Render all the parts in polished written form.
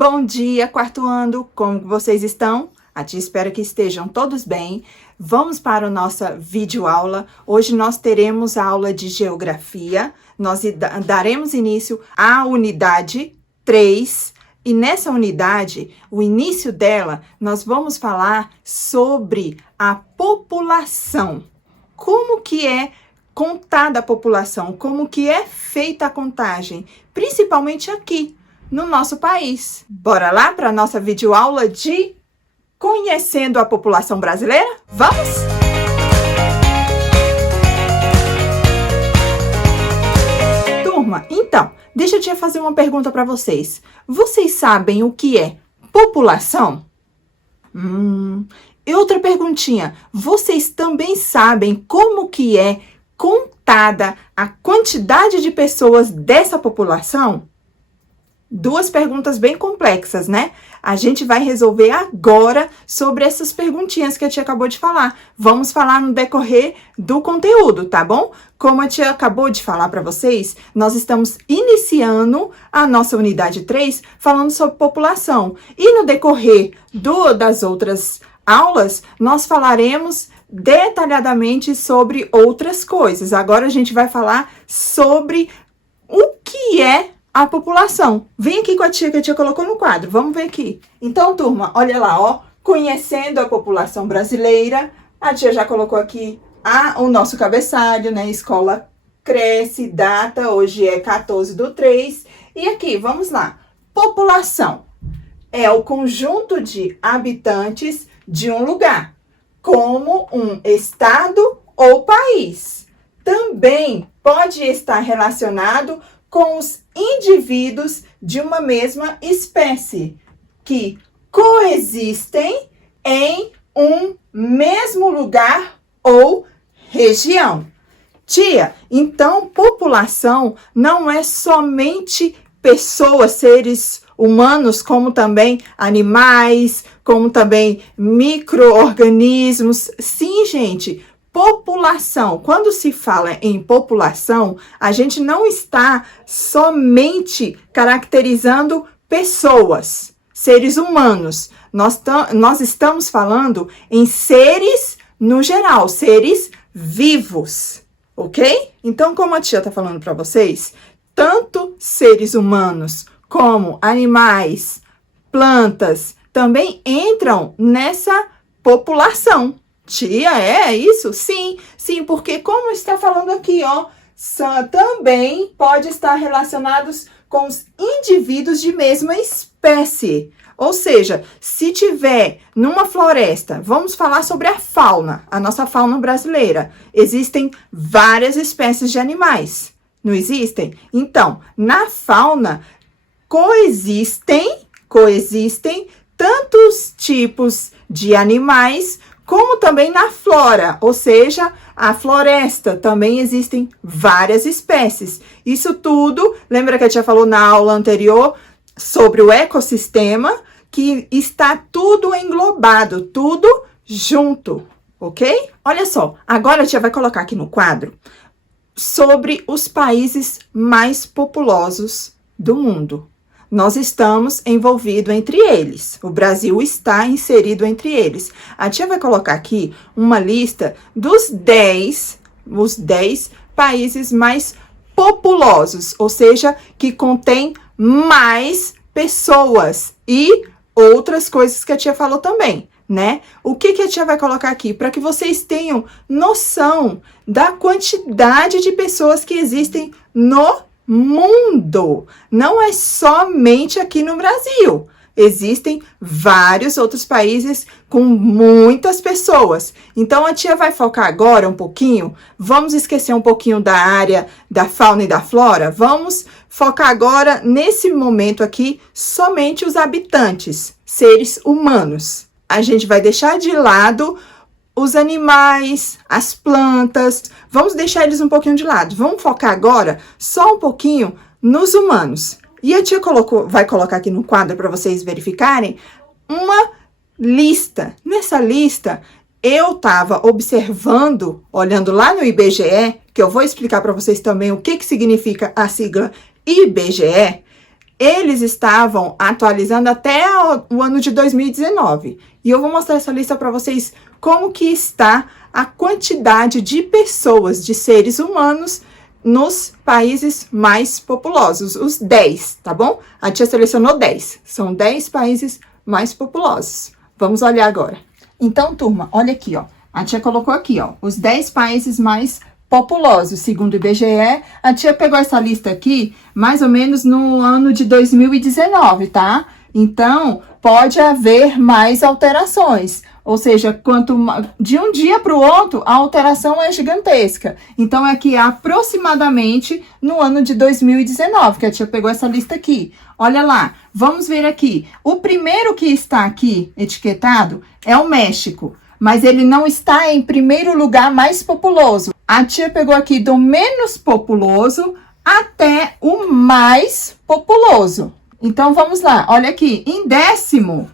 Bom dia, quarto ano! Como vocês estão? A tia espera que estejam todos bem. Vamos para a nossa videoaula. Hoje nós teremos a aula de geografia. Nós daremos início à unidade 3. E nessa unidade, o início dela, nós vamos falar sobre a população. Como que é contada a população? Como que é feita a contagem? Principalmente aqui no nosso país. Bora lá para a nossa videoaula de Conhecendo a População Brasileira? Vamos? Turma, então, deixa eu te fazer uma pergunta para vocês. Vocês sabem o que é população? E outra perguntinha, vocês também sabem como que é contada a quantidade de pessoas dessa população? Duas perguntas bem complexas, né? A gente vai resolver agora sobre essas perguntinhas que a tia acabou de falar. Vamos falar no decorrer do conteúdo, tá bom? Como a tia acabou de falar para vocês, nós estamos iniciando a nossa unidade 3 falando sobre população. E no decorrer das outras aulas, nós falaremos detalhadamente sobre outras coisas. Agora a gente vai falar sobre o que é a população. Vem aqui com a tia, que a tia colocou no quadro. Vamos ver aqui. Então, turma, olha lá, ó. Conhecendo a população brasileira. A tia já colocou aqui o nosso cabeçalho, né? Escola Cresce, data, hoje é 14/3. E aqui, vamos lá. População é o conjunto de habitantes de um lugar, como um estado ou país. Também pode estar relacionado com os indivíduos de uma mesma espécie que coexistem em um mesmo lugar ou região. Tia, então população não é somente pessoas, seres humanos, como também animais, como também micro-organismos. Sim, gente. População, quando se fala em população, a gente não está somente caracterizando pessoas, seres humanos. Nós estamos falando em seres no geral, seres vivos, ok? Então, como a tia está falando para vocês, tanto seres humanos como animais, plantas, também entram nessa população. Tia, é isso? Sim, porque como está falando aqui, ó, também pode estar relacionados com os indivíduos de mesma espécie. Ou seja, se tiver numa floresta, vamos falar sobre a fauna, a nossa fauna brasileira. Existem várias espécies de animais, não existem? Então, na fauna coexistem tantos tipos de animais como também na flora, ou seja, a floresta, também existem várias espécies. Isso tudo, lembra que a tia falou na aula anterior sobre o ecossistema, que está tudo englobado, tudo junto, ok? Olha só, agora a tia vai colocar aqui no quadro sobre os países mais populosos do mundo. Nós estamos envolvidos entre eles. O Brasil está inserido entre eles. A tia vai colocar aqui uma lista dos 10 países mais populosos, ou seja, que contém mais pessoas e outras coisas que a tia falou também, né? O que a tia vai colocar aqui? Para que vocês tenham noção da quantidade de pessoas que existem no mundo. Não é somente aqui no Brasil. Existem vários outros países com muitas pessoas. Então, a tia vai focar agora um pouquinho. Vamos esquecer um pouquinho da área da fauna e da flora. Vamos focar agora, nesse momento aqui, somente os habitantes, seres humanos. A gente vai deixar de lado os animais, as plantas, vamos deixar eles um pouquinho de lado. Vamos focar agora só um pouquinho nos humanos. E a tia vai colocar aqui no quadro para vocês verificarem uma lista. Nessa lista, eu estava observando, olhando lá no IBGE, que eu vou explicar para vocês também o que significa a sigla IBGE. eles estavam atualizando até o ano de 2019. E eu vou mostrar essa lista para vocês como que está a quantidade de pessoas, de seres humanos, nos países mais populosos, os 10, tá bom? A tia selecionou 10, são 10 países mais populosos. Vamos olhar agora. Então, turma, olha aqui, ó. A tia colocou aqui, ó, os 10 países mais populosos, segundo o IBGE. A tia pegou essa lista aqui, mais ou menos no ano de 2019, tá? Então, pode haver mais alterações. Ou seja, de um dia para o outro, a alteração é gigantesca. Então, é que aproximadamente no ano de 2019, que a tia pegou essa lista aqui. Olha lá, vamos ver aqui. O primeiro que está aqui etiquetado é o México, mas ele não está em primeiro lugar mais populoso. A tia pegou aqui do menos populoso até o mais populoso. Então, vamos lá. Olha aqui, em décimo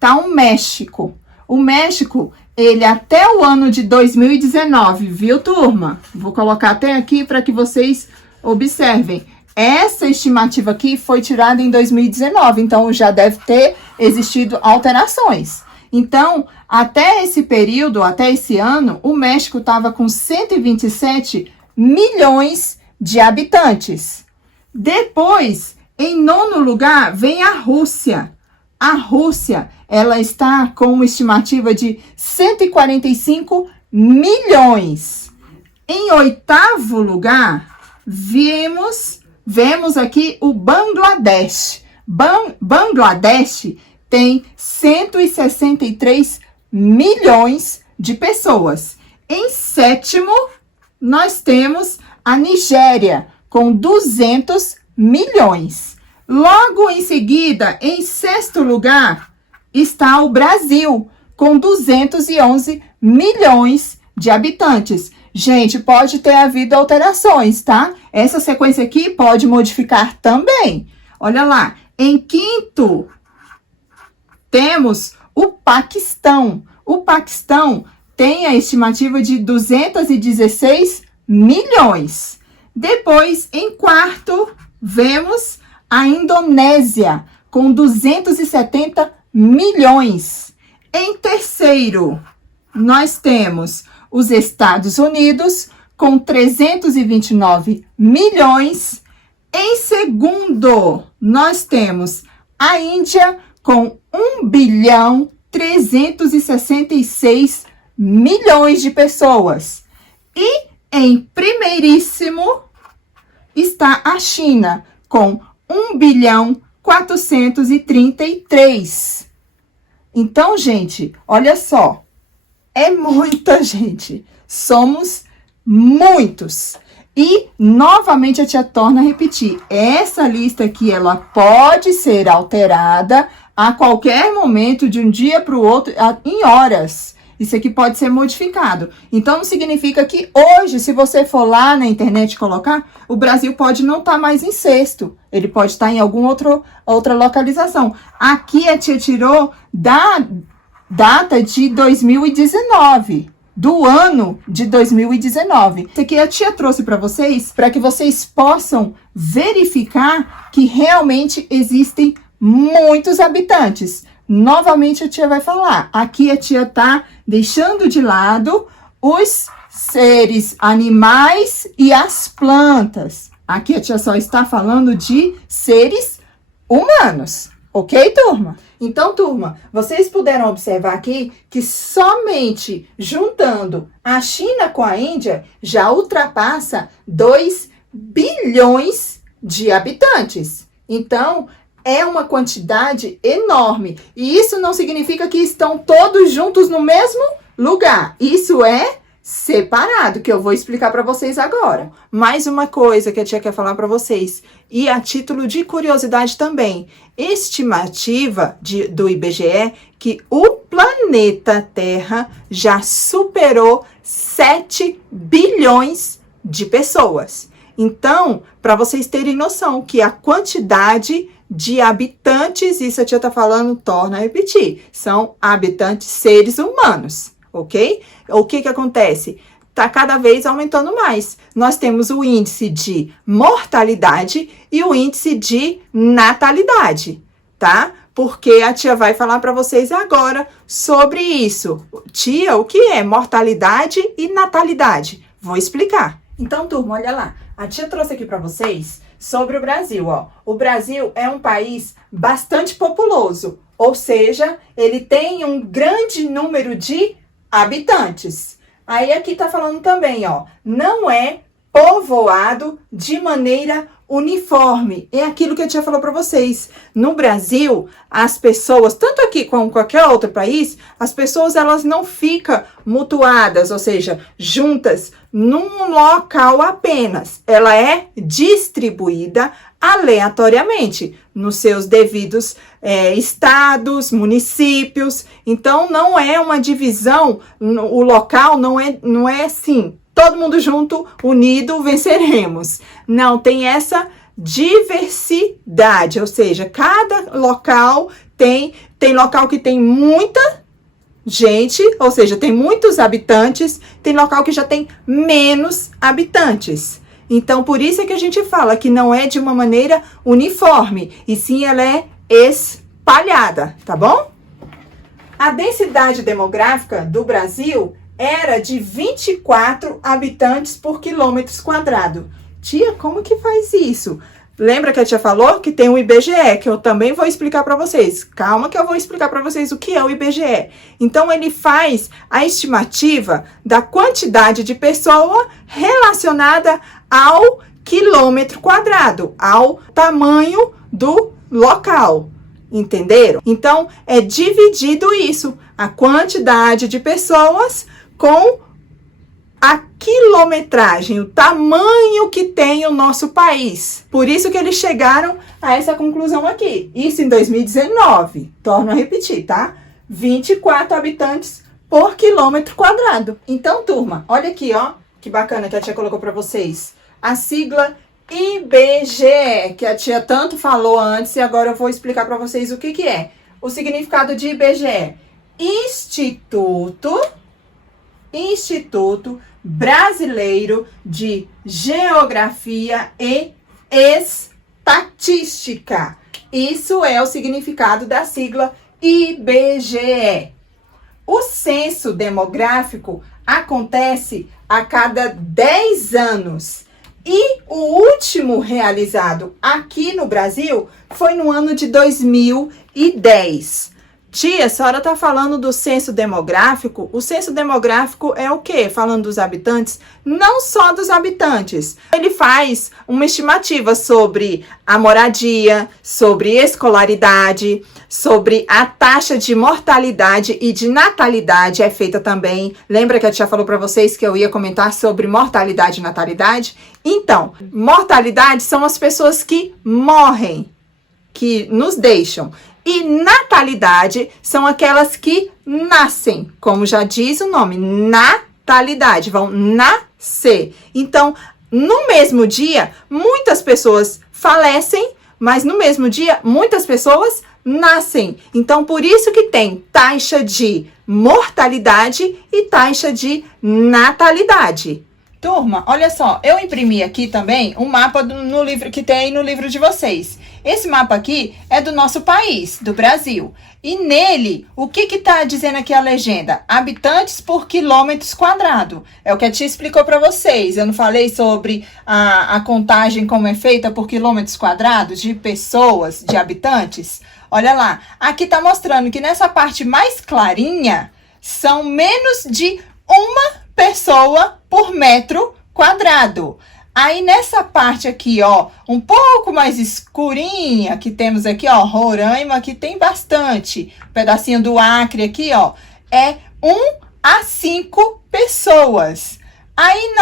tá o México. O México, ele até o ano de 2019, viu, turma? Vou colocar até aqui para que vocês observem. Essa estimativa aqui foi tirada em 2019, então já deve ter existido alterações. Então, até esse período, até esse ano, o México estava com 127 milhões de habitantes. Depois, em nono lugar, vem a Rússia. A Rússia, ela está com uma estimativa de 145 milhões. Em oitavo lugar, vemos aqui o Bangladesh. Bangladesh tem 163 milhões de pessoas. Em sétimo, nós temos a Nigéria, com 200 milhões. Logo em seguida, em sexto lugar, está o Brasil, com 211 milhões de habitantes. Gente, pode ter havido alterações, tá? Essa sequência aqui pode modificar também. Olha lá, em quinto, temos o Paquistão. O Paquistão tem a estimativa de 216 milhões. Depois, em quarto, vemos a Indonésia, com 270 milhões. Em terceiro, nós temos os Estados Unidos, com 329 milhões. Em segundo, nós temos a Índia, com 1.366 milhões de pessoas. E em primeiríssimo está a China, com 1.433. Então, gente, olha só, é muita gente, somos muitos. E, novamente, a tia torna a repetir, essa lista aqui, ela pode ser alterada a qualquer momento, de um dia para o outro, em horas. Isso aqui pode ser modificado. Então, não significa que hoje, se você for lá na internet colocar, o Brasil pode não estar mais em sexto. Ele pode estar em alguma outra localização. Aqui a tia tirou da data de 2019. Do ano de 2019. Isso aqui a tia trouxe para vocês, para que vocês possam verificar que realmente existem muitos habitantes. Novamente a tia vai falar, aqui a tia tá deixando de lado os seres animais e as plantas. Aqui a tia só está falando de seres humanos, ok, turma? Então, turma, vocês puderam observar aqui que somente juntando a China com a Índia já ultrapassa 2 bilhões de habitantes. Então, é uma quantidade enorme. E isso não significa que estão todos juntos no mesmo lugar. Isso é separado, que eu vou explicar para vocês agora. Mais uma coisa que a tia quer falar para vocês, e a título de curiosidade também, estimativa do IBGE que o planeta Terra já superou 7 bilhões de pessoas. Então, para vocês terem noção que a quantidade de habitantes, isso a tia tá falando, torna a repetir, são habitantes seres humanos, ok? O que acontece? está cada vez aumentando mais. Nós temos o índice de mortalidade e o índice de natalidade, tá? Porque a tia vai falar para vocês agora sobre isso. Tia, o que é mortalidade e natalidade? Vou explicar. Então, turma, olha lá. A tia trouxe aqui para vocês sobre o Brasil, ó. O Brasil é um país bastante populoso, ou seja, ele tem um grande número de habitantes. Aí aqui tá falando também, ó, não é povoado de maneira uniforme. É aquilo que a tia falou para vocês. No Brasil, as pessoas, tanto aqui como em qualquer outro país, as pessoas elas não ficam mutuadas, ou seja, juntas num local apenas. Ela é distribuída aleatoriamente nos seus devidos estados, municípios. Então, não é uma divisão, o local não é assim, todo mundo junto, unido, venceremos. Não, tem essa diversidade, ou seja, cada local tem local que tem muita gente, ou seja, tem muitos habitantes, tem local que já tem menos habitantes. Então, por isso é que a gente fala que não é de uma maneira uniforme, e sim ela é espalhada, tá bom? A densidade demográfica do Brasil era de 24 habitantes por quilômetro quadrado. Tia, como que faz isso? Lembra que a tia falou que tem o IBGE, que eu também vou explicar para vocês. Calma que eu vou explicar para vocês o que é o IBGE. Então, ele faz a estimativa da quantidade de pessoa relacionada ao quilômetro quadrado, ao tamanho do local. Entenderam? Então, é dividido isso, a quantidade de pessoas com a quilometragem, o tamanho que tem o nosso país. Por isso que eles chegaram a essa conclusão aqui. Isso em 2019. Torno a repetir, tá? 24 habitantes por quilômetro quadrado. Então, turma, olha aqui, ó. Que bacana que a tia colocou para vocês. A sigla IBGE, que a tia tanto falou antes e agora eu vou explicar para vocês o que é. O significado de IBGE. Instituto Brasileiro de Geografia e Estatística. Isso é o significado da sigla IBGE. O censo demográfico acontece a cada 10 anos. E o último realizado aqui no Brasil foi no ano de 2010. Tia, a senhora está falando do censo demográfico? O censo demográfico é o quê? Falando dos habitantes? Não só dos habitantes. Ele faz uma estimativa sobre a moradia, sobre escolaridade, sobre a taxa de mortalidade e de natalidade é feita também. Lembra que a tia falou para vocês que eu ia comentar sobre mortalidade e natalidade? Então, mortalidade são as pessoas que morrem, que nos deixam. E natalidade são aquelas que nascem, como já diz o nome, natalidade, vão nascer. Então, no mesmo dia, muitas pessoas falecem, mas no mesmo dia, muitas pessoas nascem. Então, por isso que tem taxa de mortalidade e taxa de natalidade. Turma, olha só, eu imprimi aqui também um mapa no livro que tem no livro de vocês. Esse mapa aqui é do nosso país, do Brasil. E nele, o que está dizendo aqui a legenda? Habitantes por quilômetros quadrados. É o que a tia explicou para vocês. Eu não falei sobre a contagem como é feita por quilômetros quadrados de pessoas, de habitantes? Olha lá, aqui está mostrando que nessa parte mais clarinha, são menos de uma pessoa por metro quadrado. Aí, nessa parte aqui, ó, um pouco mais escurinha, que temos aqui, ó, Roraima, que tem bastante. Um pedacinho do Acre aqui, ó, é 1 a 5 pessoas. Aí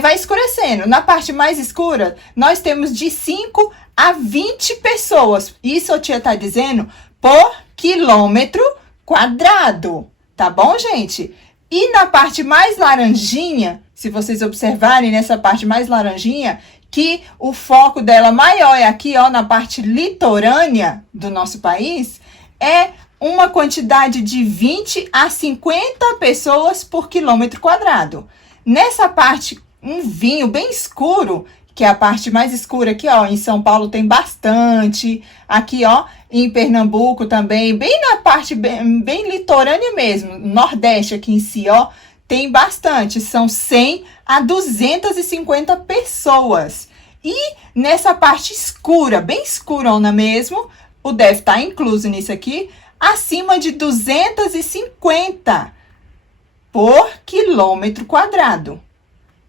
vai escurecendo. Na parte mais escura, nós temos de 5 a 20 pessoas. Isso a tia tá dizendo por quilômetro quadrado. Tá bom, gente? E na parte mais laranjinha, se vocês observarem nessa parte mais laranjinha, que o foco dela maior é aqui, ó, na parte litorânea do nosso país, é uma quantidade de 20 a 50 pessoas por quilômetro quadrado. Nessa parte, um vinho bem escuro, que é a parte mais escura aqui, ó, em São Paulo tem bastante, aqui, ó, em Pernambuco também, bem na parte bem litorânea mesmo, Nordeste aqui em si, ó, tem bastante, são 100 a 250 pessoas. E nessa parte escura, bem escurona mesmo, o deve estar incluso nisso aqui, acima de 250 por quilômetro quadrado.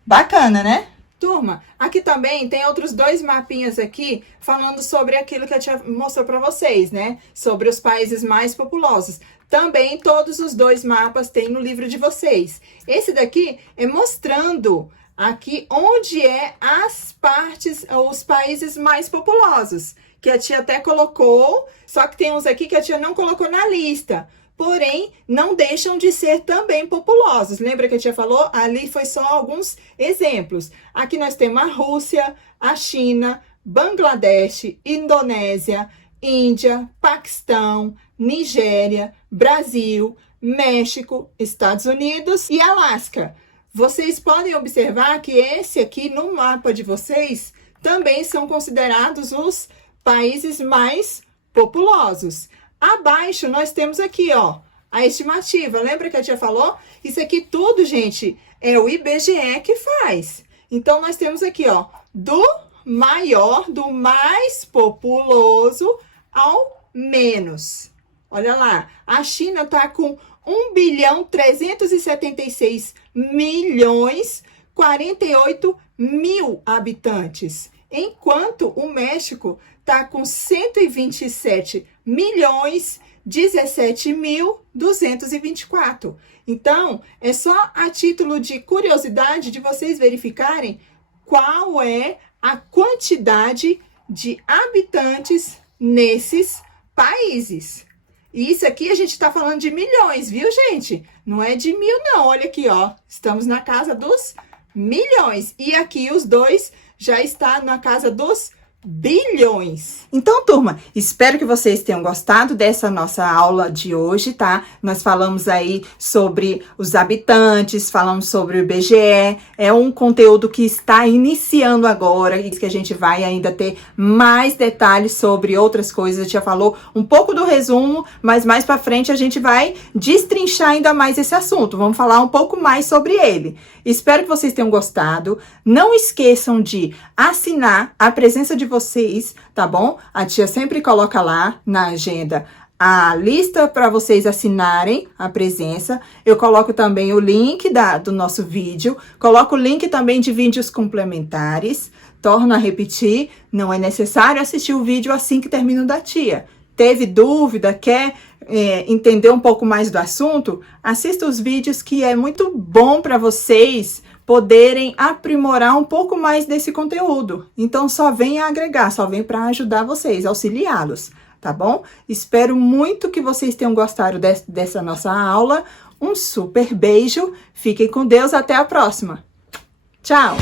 Bacana, né? Turma, aqui também tem outros 2 mapinhas aqui falando sobre aquilo que a tia mostrou para vocês, né? Sobre os países mais populosos. Também todos os 2 mapas tem no livro de vocês. Esse daqui é mostrando aqui onde é as partes, os países mais populosos, que a tia até colocou, só que tem uns aqui que a tia não colocou na lista. Porém, não deixam de ser também populosos. Lembra que a tia falou? Ali foi só alguns exemplos. Aqui nós temos a Rússia, a China, Bangladesh, Indonésia, Índia, Paquistão, Nigéria, Brasil, México, Estados Unidos e Alasca. Vocês podem observar que esse aqui no mapa de vocês também são considerados os países mais populosos. Abaixo, nós temos aqui, ó, a estimativa. Lembra que a tia falou? Isso aqui tudo, gente, é o IBGE que faz. Então, nós temos aqui, ó, do maior, do mais populoso ao menos. Olha lá, a China tá com 1.376.048.000 habitantes. Enquanto o México tá com 127.017.224. Então, é só a título de curiosidade de vocês verificarem qual é a quantidade de habitantes nesses países. E isso aqui a gente está falando de milhões, viu, gente? Não é de mil, não. Olha aqui, ó. Estamos na casa dos milhões. E aqui os 2 já está na casa dos bilhões. Então, turma, espero que vocês tenham gostado dessa nossa aula de hoje, tá? Nós falamos aí sobre os habitantes, falamos sobre o IBGE, é um conteúdo que está iniciando agora e que a gente vai ainda ter mais detalhes sobre outras coisas. A gente já falou um pouco do resumo, mas mais pra frente a gente vai destrinchar ainda mais esse assunto. Vamos falar um pouco mais sobre ele. Espero que vocês tenham gostado. Não esqueçam de assinar a presença de vocês, tá bom? A tia sempre coloca lá na agenda a lista para vocês assinarem a presença. Eu coloco também o link do nosso vídeo, coloco o link também de vídeos complementares. Torno a repetir, não é necessário assistir o vídeo assim que termina o da tia. Teve dúvida, quer entender um pouco mais do assunto? Assista os vídeos que é muito bom para vocês poderem aprimorar um pouco mais desse conteúdo. Então, só vem agregar, só vem para ajudar vocês, auxiliá-los, tá bom? Espero muito que vocês tenham gostado dessa nossa aula. Um super beijo, fiquem com Deus, até a próxima. Tchau!